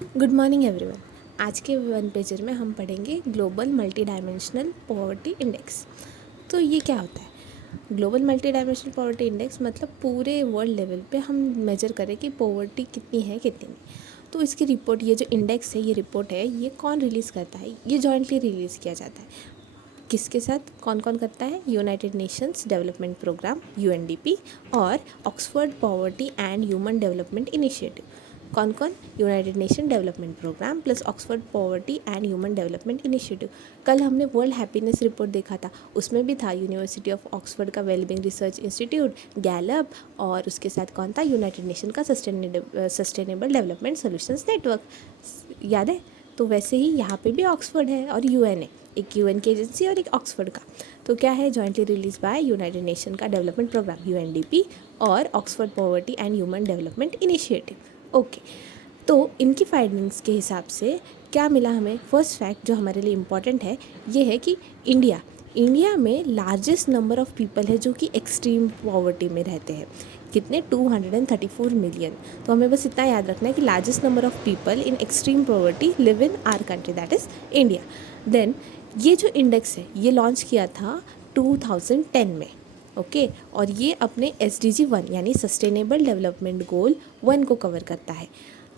Good morning everyone. आज के one pager में हम पढ़ेंगे global multi dimensional poverty index. तो ये क्या होता है? Global multi dimensional poverty index मतलब पूरे वर्ल्ड लेवल पे हम मेजर करें कि पॉवर्टी कितनी है कितनी नहीं। तो इसकी रिपोर्ट, ये जो इंडेक्स है, ये रिपोर्ट है, ये कौन रिलीज़ करता है? ये जॉइंटली रिलीज़ किया जाता है। किसके साथ? कौन कौन करता है? United Nations Development Programme UNDP और Oxford poverty and human development initiative. कौन कौन? United Nation Development Programme plus Oxford poverty and human development initiative. कल हमने वर्ल्ड हैप्पीनेस रिपोर्ट देखा था, उसमें भी था यूनिवर्सिटी ऑफ ऑक्सफोर्ड का वेलबींग रिसर्च इंस्टीट्यूट, गैलप, और उसके साथ कौन था? यूनाइटेड नेशन का सस्टेनेबल डेवलपमेंट सोल्यूशंस नेटवर्क। याद है? तो वैसे ही यहाँ पे भी ऑक्सफोर्ड है और UN है, एक UN की एजेंसी और एक ऑक्सफोर्ड का। तो क्या है? Jointly release by United nation का डेवलपमेंट प्रोग्राम UNDP और Oxford poverty and human development initiative. Okay, तो इनकी फाइंडिंग्स के हिसाब से क्या मिला हमें? फर्स्ट फैक्ट जो हमारे लिए इम्पॉर्टेंट है ये है कि इंडिया में लार्जेस्ट नंबर ऑफ़ पीपल है जो कि एक्सट्रीम पॉवर्टी में रहते हैं। कितने? 234 मिलियन। तो हमें बस इतना याद रखना है कि largest number of people in extreme poverty live in our country, that is India. Then ये जो इंडेक्स है ये लॉन्च किया था 2010 में। ओके, और ये अपने SDG 1 यानी सस्टेनेबल डेवलपमेंट गोल 1 को कवर करता है।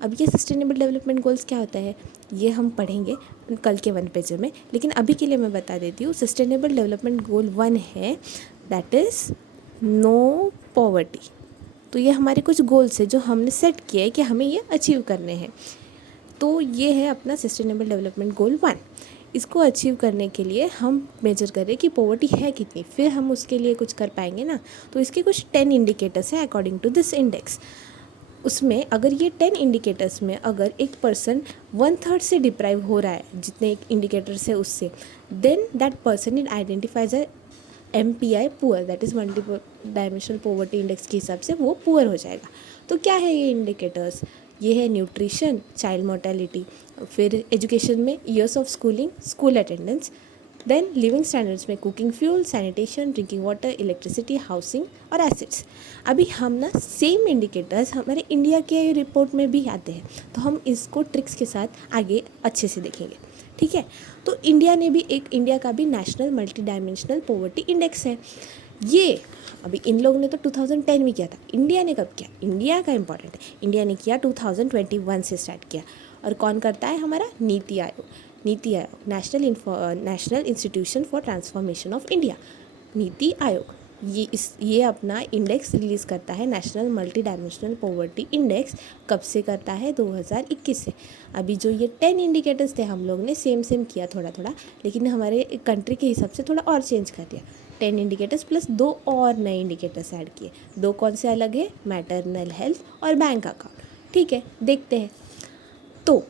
अब ये सस्टेनेबल डेवलपमेंट गोल्स क्या होता है ये हम पढ़ेंगे कल के वन पेजर में, लेकिन अभी के लिए मैं बता देती हूँ। सस्टेनेबल डेवलपमेंट गोल 1 है, दैट इज़ नो पॉवर्टी। तो ये हमारे कुछ गोल्स है जो हमने सेट किए हैं कि हमें ये अचीव करने हैं। तो ये है अपना सस्टेनेबल डेवलपमेंट गोल 1। इसको अचीव करने के लिए हम मेजर करें कि पॉवर्टी है कितनी, फिर हम उसके लिए कुछ कर पाएंगे ना। तो इसके कुछ 10 इंडिकेटर्स हैं अकॉर्डिंग टू दिस इंडेक्स। उसमें अगर ये 10 इंडिकेटर्स में अगर एक पर्सन 1/3 से डिप्राइव हो रहा है जितने इंडिकेटर्स है उससे, then that person is identifies a MPI poor, that is multidimensional poverty index के हिसाब से वो पुअर हो जाएगा। तो क्या है ये इंडिकेटर्स? ये है न्यूट्रिशन, चाइल्ड मोर्टेलिटी, फिर एजुकेशन में years of schooling, school attendance, then living standards में cooking fuel, sanitation, drinking water, electricity, housing और एसिड्स। अभी हम ना सेम इंडिकेटर्स हमारे इंडिया के रिपोर्ट में भी आते हैं, तो हम इसको ट्रिक्स के साथ आगे अच्छे से देखेंगे। ठीक है, तो इंडिया का भी national multi dimensional poverty index है। ये अभी इन लोगों ने तो 2010 में किया था, इंडिया ने कब किया? इंडिया का इंपॉर्टेंट है, इंडिया ने किया 2021 से स्टार्ट किया। और कौन करता है? हमारा NITI Aayog, national institution for transformation of India, NITI Aayog. ये अपना इंडेक्स रिलीज़ करता है, national multi dimensional poverty index. कब से करता है? 2021 से। अभी जो ये 10 इंडिकेटर्स थे हम लोग ने सेम किया थोड़ा थोड़ा, लेकिन हमारे कंट्री के हिसाब से थोड़ा और चेंज कर दिया। 10 इंडिकेटर्स प्लस 2 और नए इंडिकेटर्स ऐड किए। 2 कौन से अलग है? मैटरनल हेल्थ और बैंक अकाउंट। ठीक है, देखते हैं। तो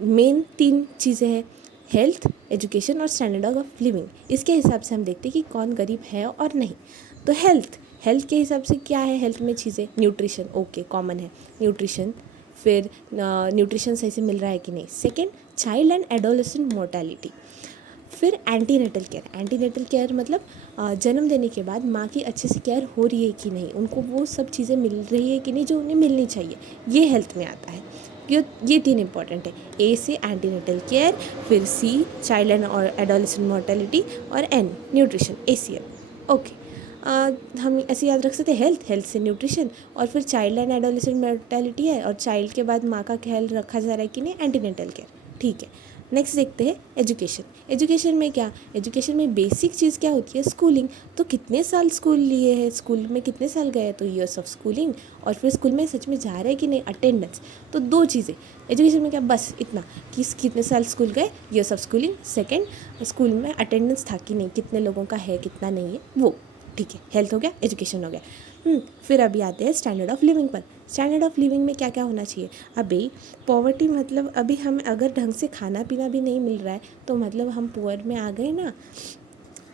मेन 3 चीज़ें हैं, हेल्थ, एजुकेशन और स्टैंडर्ड ऑफ लिविंग। इसके हिसाब से हम देखते हैं कि कौन गरीब है और नहीं। तो हेल्थ के हिसाब से क्या है? हेल्थ में चीज़ें, न्यूट्रिशन, ओके कॉमन है न्यूट्रिशन, फिर न्यूट्रिशन सही से मिल रहा है कि नहीं। Second, child and adolescent mortality. फिर एंटीनेटल केयर मतलब जन्म देने के बाद माँ की अच्छे से केयर हो रही है कि नहीं, उनको वो सब चीज़ें मिल रही है कि नहीं जो उन्हें मिलनी चाहिए, ये हेल्थ में आता है। ये 3 इंपॉर्टेंट है। A से एंटीनेटल केयर, फिर C चाइल्ड एंड और एडोलेसेंट मोर्टेलिटी, और N न्यूट्रिशन, ACL। ओके, हम ऐसे याद रख सकते हैं, हेल्थ से न्यूट्रिशन, और फिर चाइल्ड एंड एडोलेसेंट मोर्टेलिटी है, और चाइल्ड के बाद माँ का ख्याल रखा जा रहा है कि नहीं, एंटीनेटल केयर। ठीक है, नेक्स्ट देखते हैं एजुकेशन में क्या? एजुकेशन में बेसिक चीज़ क्या होती है? स्कूलिंग। तो कितने साल स्कूल लिए हैं, स्कूल में कितने साल गए, तो ईयर्स ऑफ स्कूलिंग, और फिर स्कूल में सच में जा रहे हैं कि नहीं, अटेंडेंस। तो 2 चीज़ें एजुकेशन में क्या? बस इतना कि कितने साल स्कूल गए, years of schooling. Second, school में अटेंडेंस था कि नहीं, कितने लोगों का है कितना नहीं है वो। ठीक है, हेल्थ हो गया, एजुकेशन हो गया। फिर अभी आते हैं स्टैंडर्ड ऑफ लिविंग पर। स्टैंडर्ड ऑफ लिविंग में क्या क्या होना चाहिए? अभी पॉवर्टी मतलब अभी हम अगर ढंग से खाना पीना भी नहीं मिल रहा है तो मतलब हम पुअर में आ गए ना।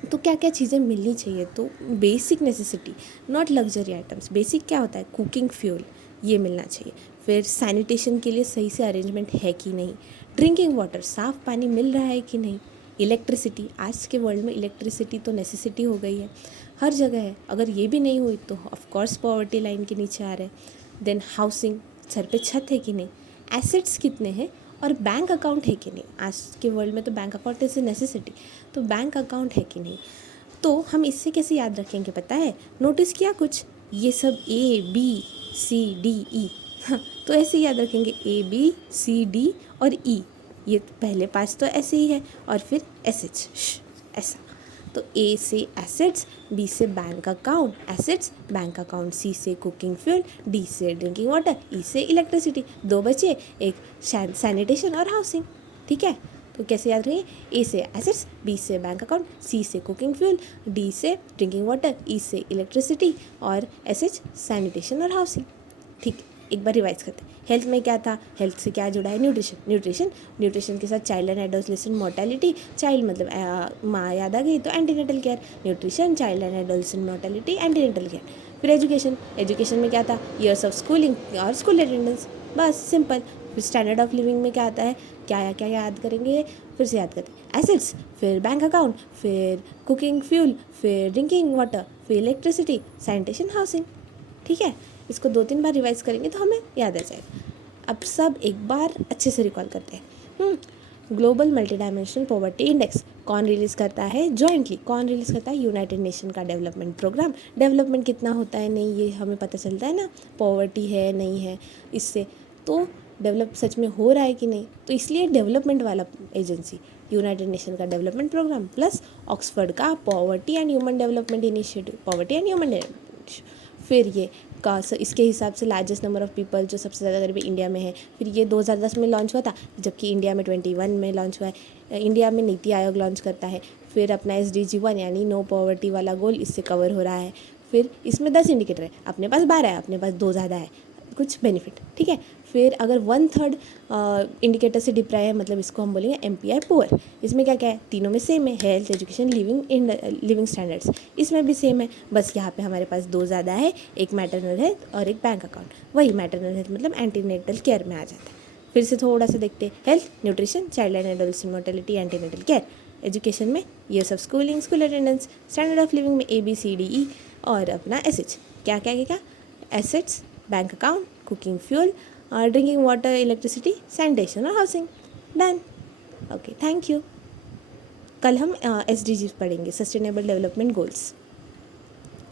तो क्या क्या चीज़ें मिलनी चाहिए? तो basic necessity, not luxury items. Basic क्या होता है? कुकिंग फ्यूल, ये मिलना चाहिए। फिर सैनिटेशन के लिए सही से अरेंजमेंट है कि नहीं, ड्रिंकिंग वाटर, साफ़ पानी मिल रहा है कि नहीं, इलेक्ट्रिसिटी, आज के वर्ल्ड में इलेक्ट्रिसिटी तो नेसेसिटी हो गई है, हर जगह है, अगर ये भी नहीं हुई तो ऑफकोर्स पॉवर्टी लाइन के नीचे आ रहे हैं। देन हाउसिंग, सर पे छत है कि नहीं, एसेट्स कितने हैं और बैंक अकाउंट है कि नहीं। आज के वर्ल्ड में तो bank account is a necessity, तो बैंक अकाउंट है कि नहीं। तो हम इससे कैसे याद रखेंगे पता है, नोटिस किया कुछ, ये सब ABCDE, तो ऐसे ही याद रखेंगे ABCD और E, ये पहले 5 तो ऐसे ही है और फिर SH ऐसा। तो A से एसेट्स, B से bank account, assets bank account, C से कुकिंग फ्यूल, D से ड्रिंकिंग वाटर, E से इलेक्ट्रिसिटी। 2 बचे, एक सैनिटेशन और हाउसिंग। ठीक है, तो कैसे याद रखिए, A से एसेट्स, B से बैंक अकाउंट, C से कुकिंग फ्यूल, D से ड्रिंकिंग वाटर, E से इलेक्ट्रिसिटी और SH सैनिटेशन और हाउसिंग। ठीक, एक बार रिवाइज करते हैं। हेल्थ में क्या था, हेल्थ से क्या जुड़ा है, न्यूट्रिशन के साथ child and adolescent mortality, child मतलब माँ याद आ गई तो antenatal care, nutrition child and adolescent mortality antenatal care. फिर एजुकेशन में क्या था, ईयर्स ऑफ स्कूलिंग और स्कूल अटेंडेंस, बस सिंपल। फिर स्टैंडर्ड ऑफ लिविंग में क्या आता है, क्या याद करेंगे, फिर से याद करते हैं, एसेट्स, फिर बैंक अकाउंट, फिर कुकिंग फ्यूल, फिर ड्रिंकिंग वाटर, फिर इलेक्ट्रिसिटी, सैनिटेशन, हाउसिंग। ठीक है, इसको 2-3 बार रिवाइज करेंगे तो हमें याद आ जाएगा। अब सब एक बार अच्छे से रिकॉल करते हैं। Global multi dimensional poverty index कौन रिलीज़ करता है, जॉइंटली कौन रिलीज़ करता है, यूनाइटेड नेशन का डेवलपमेंट प्रोग्राम। डेवलपमेंट कितना होता है नहीं ये हमें पता चलता है ना, पॉवर्टी है नहीं है इससे, तो डेवलप सच में हो रहा है कि नहीं, तो इसलिए डेवलपमेंट वाला एजेंसी यूनाइटेड नेशन का डेवलपमेंट प्रोग्राम प्लस ऑक्सफर्ड का poverty and human development initiative, poverty and human development. फिर ये का इसके हिसाब से लार्जेस्ट नंबर ऑफ़ पीपल जो सबसे ज़्यादा गरीबी इंडिया में है। फिर ये 2010 में लॉन्च हुआ था, जबकि इंडिया में 21 में लॉन्च हुआ है। इंडिया में नीति आयोग लॉन्च करता है। फिर अपना SDG 1 यानी नो पॉवर्टी वाला गोल इससे कवर हो रहा है। फिर इसमें 10 इंडिकेटर है, अपने पास 12 है, अपने पास 2 ज़्यादा है, कुछ बेनिफिट। ठीक है, फिर अगर 1/3 इंडिकेटर से डिप्राइव है, मतलब इसको हम बोलेंगे MPI पुअर। इसमें क्या क्या है, तीनों में सेम है, हेल्थ, एजुकेशन, लिविंग स्टैंडर्ड्स, इसमें भी सेम है। बस यहाँ पे हमारे पास 2 ज़्यादा है, एक मैटरनल हेल्थ और एक बैंक अकाउंट। वही मैटरनल हेल्थ मतलब एंटीनेटल केयर में आ जाता है। फिर से थोड़ा सा देखते हैं, health, nutrition, child and adolescent mortality, antenatal care. Education में years of schooling, school attendance, standard of living में ABCDE और अपना SH। क्या assets, bank account, cooking fuel, drinking water, electricity, sanitation और housing. Done. Okay, thank you. कल हम SDGs पढ़ेंगे, sustainable development goals.